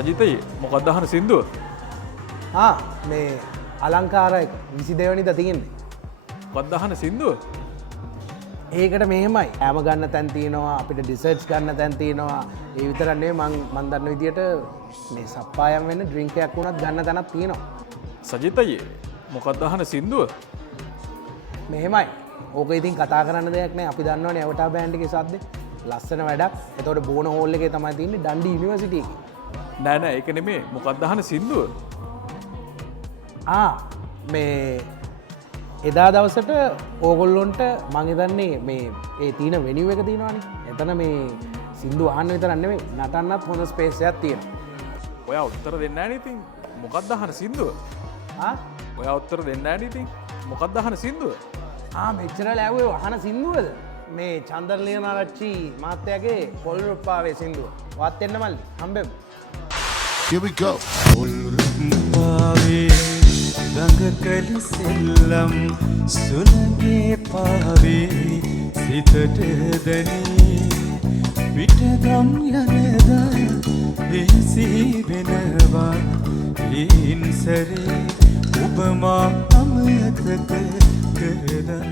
සජිතයි මොකක්ද අහන සින්දුව? මේ අලංකාරයි 22 වෙනිදා තියෙන්නේ. මොකක්ද අහන සින්දුව? ඒකට මෙහෙමයි. හැම ගන්න තැන් තියෙනවා, අපිට ඩිසර්ට්ස් ගන්න තැන් තියෙනවා. ඒ විතරක් නෙවෙයි මං දන්න විදියට මේ සප්පායම් වෙන ඩ්‍රින්ක් එකක් වුණත් ගන්න තැනක් තියෙනවා. සජිතයි මොකක්ද අහන සින්දුව? මෙහෙමයි. ඕක ඉතින් කතා කරන්න දෙයක් නෑ. අපි දන්නවනේ අවටා බෑන්ඩ් එකේ සද්දේ. ලස්සන වැඩක්. එතකොට බෝන හෝල් එකේ තමයි තියෙන්නේ ඩන්ඩි යුනිවර්සිටි එකේ. නෑ ඒක නෙමේ. මොකක්ද අහන සින්දුව? මේ එදා දවසට ඕගොල්ලොන්ට මං හිතන්නේ මේ ඒ තියෙන වෙනිව් එක තියෙනවානේ. එතන මේ සින්දු අහන්න විතරක් නෙමෙයි නටන්නත් හොඳ ස්පේස් එකක් තියෙනවා. ඔයා උත්තර දෙන්නේ නැහැ නේ ඉතින්. මොකක්ද අහන සින්දුව? ඔයා උත්තර දෙන්නේ නැහැ නේ ඉතින්. මොකක්ද අහන සින්දුව? මෙච්චර ලැබුවේ අහන සින්දුවද? මේ චන්දර ලියනාරච්චි මාත්‍යාගේ පොල් රුප්පාවේ සින්දුව. වත් එන්න මල්ලි. හම්බෙමු. Here we go. පොල් රුප්පාවේ ගඟකල සෙල්ලම් සුළගේ පාවේ සිතට දැනී විටගම් යනදා එසී වෙනවා ඉන්සරේ ඔබ මා අමතක කරදා